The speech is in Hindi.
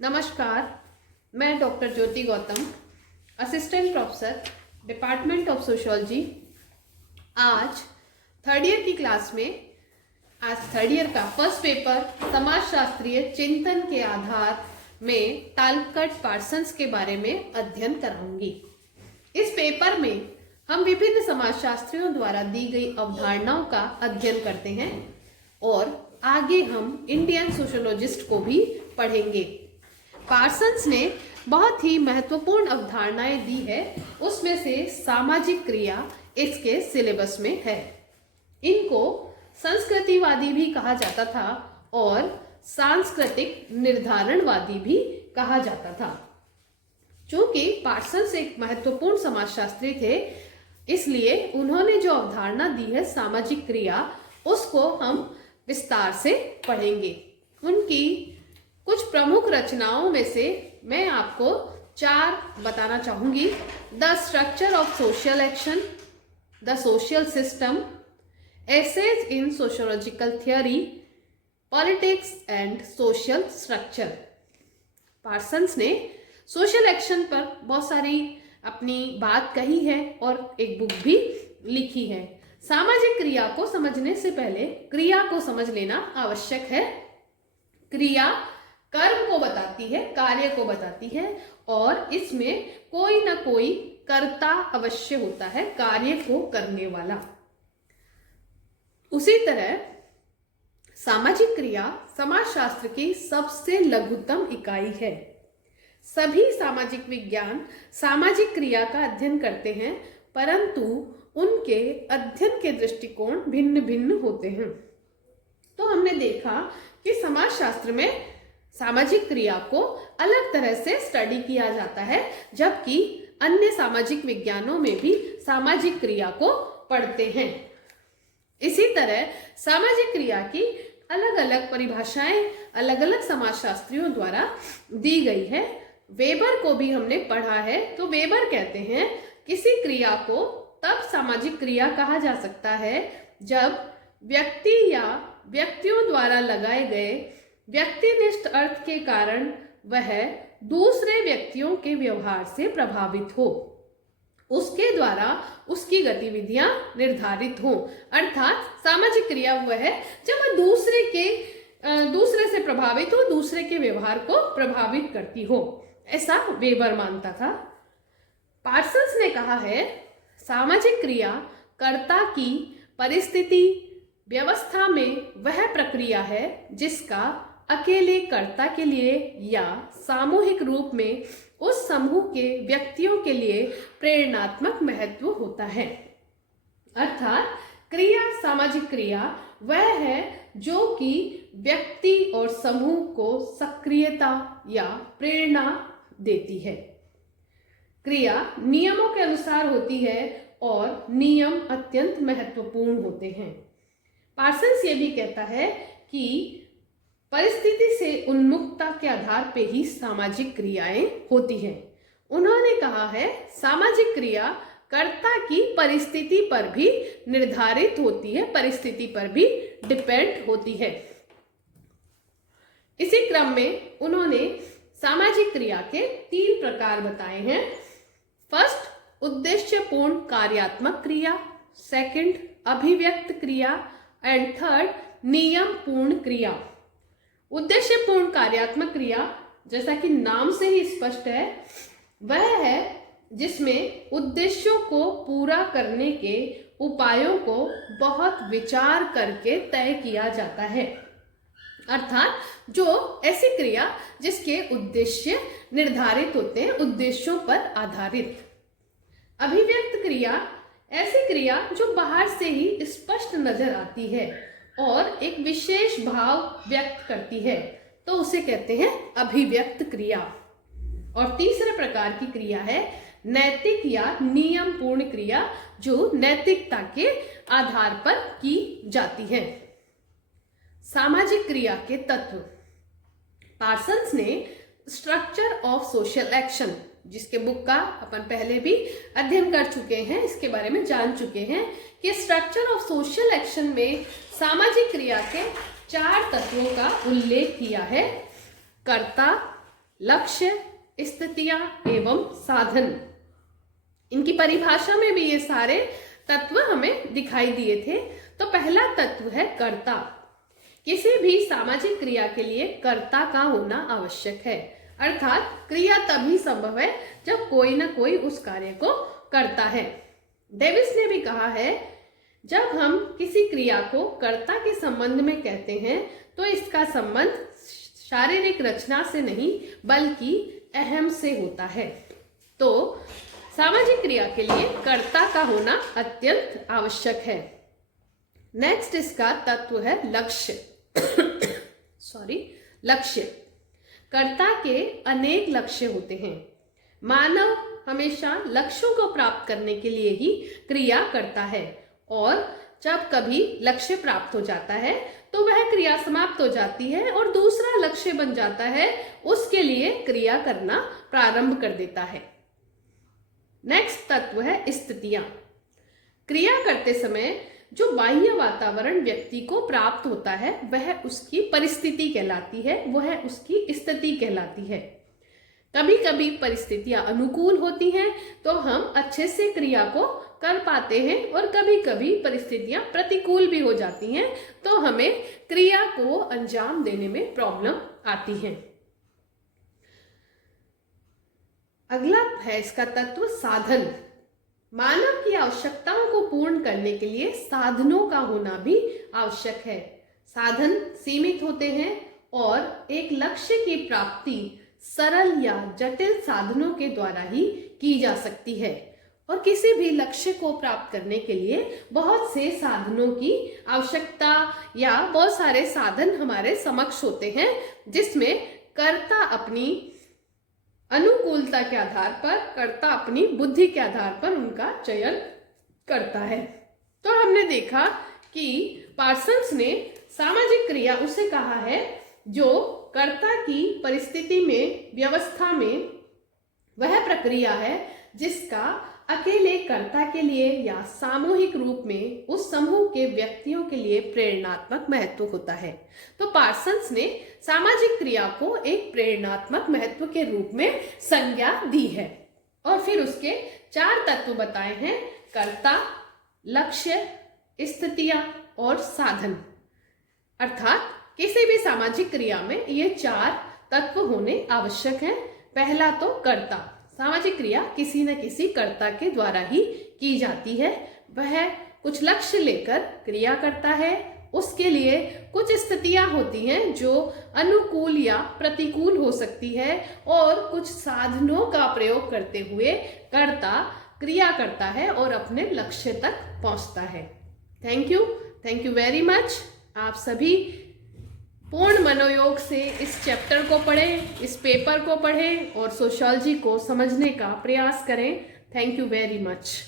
नमस्कार, मैं doctor Jyoti Gautam, assistant professor, department of sociology. आज थर्ड ईयर की क्लास में थर्ड ईयर का फर्स्ट पेपर समाजशास्त्रीय चिंतन के आधार में टालकट पार्सन्स के बारे में अध्ययन कराऊंगी। इस पेपर में हम विभिन्न समाजशास्त्रियों द्वारा दी गई अवधारणाओं का अध्ययन करते हैं और आगे हम इंडियन सोशियोलॉजिस्ट को भी पढ़ेंगे। पार्सन्स ने बहुत ही महत्वपूर्ण अवधारणाएं दी है, उसमें से सामाजिक क्रिया इसके सिलेबस में है। इनको संस्कृतिवादी भी कहा जाता था और सांस्कृतिक निर्धारणवादी भी कहा जाता था। चूंकि पार्सन्स एक महत्वपूर्ण समाजशास्त्री थे, इसलिए उन्होंने जो अवधारणा दी है सामाजिक क्रिया, उसको हम विस्तार से पढ़ेंगे। उनकी कुछ प्रमुख रचनाओं में से मैं आपको 4 बताना चाहूंगी। The structure of social action, the social system, essays in sociological theory, politics and social structure. Parsons ने सोशल एक्शन पर बहुत सारी अपनी बात कही है और एक बुक भी लिखी है। सामाजिक क्रिया को समझने से पहले क्रिया को समझ लेना आवश्यक है। क्रिया कर्म को बताती है, कार्य को बताती है और इसमें कोई ना कोई कर्ता अवश्य होता है, कार्य को करने वाला। उसी तरह सामाजिक क्रिया समाजशास्त्र की सबसे लघुतम इकाई है। सभी सामाजिक विज्ञान सामाजिक क्रिया का अध्ययन करते हैं, परंतु उनके अध्ययन के दृष्टिकोण भिन्न भिन्न होते हैं। तो हमने देखा कि समाजशास्त्र में सामाजिक क्रिया को अलग तरह से स्टडी किया जाता है, जबकि अन्य सामाजिक विज्ञानों में भी सामाजिक क्रिया को पढ़ते हैं। इसी तरह सामाजिक क्रिया की अलग अलग परिभाषाएं अलग अलग समाजशास्त्रियों द्वारा दी गई है। वेबर को भी हमने पढ़ा है। तो वेबर कहते हैं किसी क्रिया को तब सामाजिक क्रिया कहा जा सकता है जब व्यक्ति या व्यक्तियों द्वारा लगाए गए व्यक्तिनिष्ठ अर्थ के कारण वह दूसरे व्यक्तियों के व्यवहार से प्रभावित हो, उसके द्वारा उसकी गतिविधियां निर्धारित हो। अर्थात सामाजिक क्रिया वह है जब वह दूसरे से प्रभावित हो, दूसरे के व्यवहार को प्रभावित करती हो, ऐसा वेबर मानता था। पार्सन्स ने कहा है सामाजिक क्रिया कर्ता की परिस्थिति व्यवस्था में वह प्रक्रिया है जिसका अकेले कर्ता के लिए या सामूहिक रूप में उस समूह के व्यक्तियों के लिए प्रेरणात्मक महत्व होता है। अर्थात क्रिया, सामाजिक क्रिया वह है जो कि व्यक्ति और समूह को सक्रियता या प्रेरणा देती है। क्रिया नियमों के अनुसार होती है और नियम अत्यंत महत्वपूर्ण होते हैं। पार्सन्स ये भी कहता है कि परिस्थिति से उन्मुखता के आधार पे ही सामाजिक क्रियाएं होती हैं। उन्होंने कहा है सामाजिक क्रिया कर्ता की परिस्थिति पर भी निर्धारित होती है, परिस्थिति पर भी डिपेंड होती है। इसी क्रम में उन्होंने सामाजिक क्रिया के 3 प्रकार बताए हैं। फर्स्ट, उद्देश्यपूर्ण कार्यात्मक क्रिया, सेकंड अभिव्यक्त क्रिया एंड थर्ड नियम पूर्ण क्रिया। उद्देश्यपूर्ण कार्यात्मक क्रिया जैसा कि नाम से ही स्पष्ट है, वह है जिसमें उद्देश्यों को पूरा करने के उपायों को बहुत विचार करके तय किया जाता है। अर्थात जो ऐसी क्रिया जिसके उद्देश्य निर्धारित होते हैं, उद्देश्यों पर आधारित। अभिव्यक्त क्रिया ऐसी क्रिया जो बाहर से ही स्पष्ट नजर आती है और एक विशेष भाव व्यक्त करती है, तो उसे कहते हैं अभिव्यक्त क्रिया। और तीसरे प्रकार की क्रिया है नैतिक या नियम पूर्ण क्रिया, जो नैतिकता के आधार पर की जाती है। सामाजिक क्रिया के तत्व। पार्सन्स ने स्ट्रक्चर ऑफ सोशल एक्शन, जिसके बुक का अपन पहले भी अध्ययन कर चुके हैं, इसके बारे में जान चुके हैं कि स्ट्रक्चर ऑफ सोशल एक्शन में सामाजिक क्रिया के 4 तत्वों का उल्लेख किया है। कर्ता, लक्ष्य, स्थितियां एवं साधन। इनकी परिभाषा में भी ये सारे तत्व हमें दिखाई दिए थे। तो पहला तत्व है कर्ता। किसी भी सामाजिक क्रिया के लिए कर्ता का होना आवश्यक है, अर्थात क्रिया तभी संभव है जब कोई ना कोई उस कार्य को करता है। डेविस ने भी कहा है, जब हम किसी क्रिया को कर्ता के संबंध में कहते हैं तो इसका संबंध शारीरिक रचना से नहीं बल्कि अहम से होता है। तो सामाजिक क्रिया के लिए कर्ता का होना अत्यंत आवश्यक है। नेक्स्ट इसका तत्व है लक्ष्य। लक्ष्य। कर्ता के अनेक लक्ष्य होते हैं। मानव हमेशा लक्ष्यों को प्राप्त करने के लिए ही क्रिया करता है, और जब कभी लक्ष्य प्राप्त हो जाता है तो वह क्रिया समाप्त हो जाती है और दूसरा लक्ष्य बन जाता है, उसके लिए क्रिया करना प्रारंभ कर देता है। नेक्स्ट तत्व है स्थितियां। क्रिया करते समय जो बाह्य वातावरण व्यक्ति को प्राप्त होता है वह उसकी परिस्थिति कहलाती है, वह उसकी स्थिति कहलाती है। कभी कभी परिस्थितियां अनुकूल होती हैं तो हम अच्छे से क्रिया को कर पाते हैं, और कभी कभी परिस्थितियां प्रतिकूल भी हो जाती हैं तो हमें क्रिया को अंजाम देने में प्रॉब्लम आती है। अगला है इसका तत्व साधन। मानव की आवश्यकताओं को पूर्ण करने के लिए साधनों का होना भी आवश्यक है। साधन सीमित होते हैं और एक लक्ष्य की प्राप्ति सरल या जटिल साधनों के द्वारा ही की जा सकती है, और किसी भी लक्ष्य को प्राप्त करने के लिए बहुत से साधनों की आवश्यकता या बहुत सारे साधन हमारे समक्ष होते हैं, जिसमें कर्ता अपनी अनुकूलता के आधार पर, कर्ता अपनी बुद्धि के आधार पर उनका चयन करता है। तो हमने देखा कि पार्सन्स ने सामाजिक क्रिया उसे कहा है जो कर्ता की परिस्थिति में, व्यवस्था में वह प्रक्रिया है जिसका अकेले कर्ता के लिए या सामूहिक रूप में उस समूह के व्यक्तियों के लिए प्रेरणात्मक महत्व होता है। तो पार्सन्स ने सामाजिक क्रिया को एक प्रेरणात्मक महत्व के रूप में संज्ञा दी है, और फिर उसके 4 तत्व बताए हैं: कर्ता, लक्ष्य, स्थितियां और साधन। अर्थात किसी भी सामाजिक क्रिया में ये 4 तत्व होने आवश्यक हैं। पहला तो कर्ता। सामाजिक क्रिया किसी न किसी कर्ता के द्वारा ही की जाती है। वह कुछ लक्ष्य लेकर क्रिया करता है, उसके लिए कुछ स्थितियां होती हैं जो अनुकूल या प्रतिकूल हो सकती है, और कुछ साधनों का प्रयोग करते हुए कर्ता क्रिया करता है और अपने लक्ष्य तक पहुंचता है। Thank you very much. आप सभी पूर्ण मनोयोग से इस चैप्टर को पढ़ें, इस पेपर को पढ़ें और सोशियोलॉजी को समझने का प्रयास करें। Thank you very much.